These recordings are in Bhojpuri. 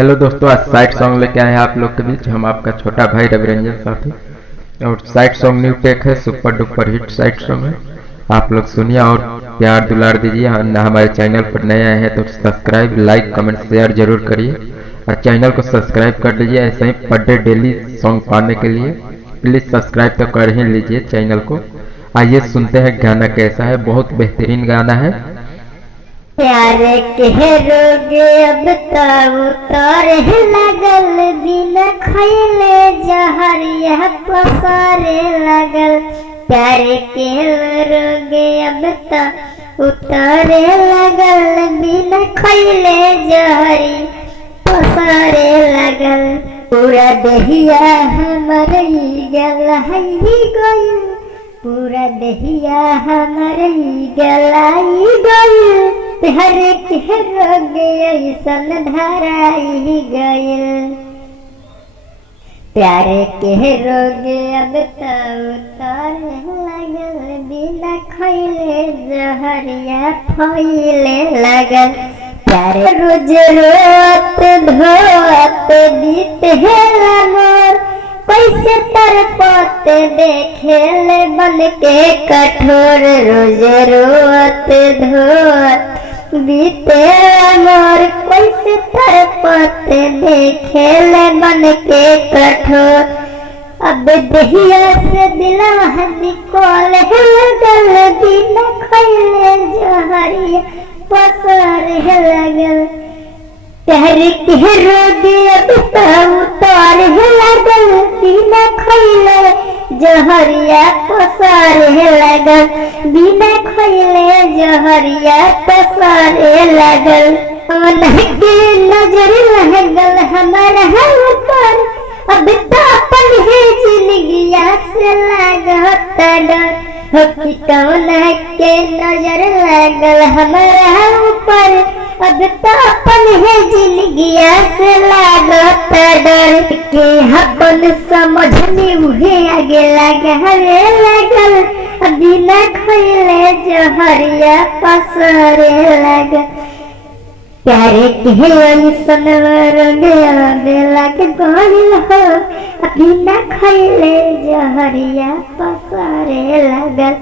हेलो दोस्तों, आज साइड सॉन्ग लेके आए हैं आप लोग के बीच। हम आपका छोटा भाई रविरंजन साथी। और साइड सॉन्ग न्यू टेक है, super duper hit side song है। आप लोग सुनिए और प्यार दुलार दीजिए। हमारे चैनल पर नए आए हैं तो सब्सक्राइब, लाइक, कमेंट, शेयर जरूर करिए और चैनल को सब्सक्राइब कर लीजिए। ऐसे ही पर डे डेली सॉन्ग पाने के लिए प्लीज़ सब्सक्राइब तो कर ही लीजिए चैनल को। आइए सुनते हैं गाना कैसा है। बहुत बेहतरीन गाना है। प्यार के रोग अब उतारे लगल, बिना खैले जहरिया पसारे लगल। प्यार के रोग अब उतारे लगल, बिना खैले जहरी पसारे लगल। पूरा देहिया हमर गलाई गइल, पूरा देहिया हमर गलाई गइल। प्यार के रोग ऐसन धराई गइल, प्यार के रोग अब उतारे लगल, बिना खैले जहरिया फैले लगल। प्यार रोज रोत धोत बीते मोर, कैसे तरपत देखेले बन के कठोर। रोज रोत धोत बीते मोर, कैसे तरपत देखेले बन के कठोर। अब दहिया से दिला निकल लगल, बिना खैले जहरिया पसारे लगल। प्यार के रोग अब उतारे लगल, बिना खैले जहरिया पसारे लगल, बिना खैले जहरिया पसारे लगल। के नजर लगल हमारा ऊपर, अब तो अपन है जिंदगिया से लागत डर। हो कि कौन के नजर लगल हमारा ऊपर, अब तो अपन है जिंदगिया से लागत डर। के अपन समझने उहे आगे लगावे लगल, बिना खैले जहरिया पसारे लगल। प्यार के ऐसन रोग लग गइल हो, बिना खैले जहरिया पसारे लगल,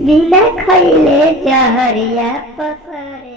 बिना खैले जहरिया पसारे।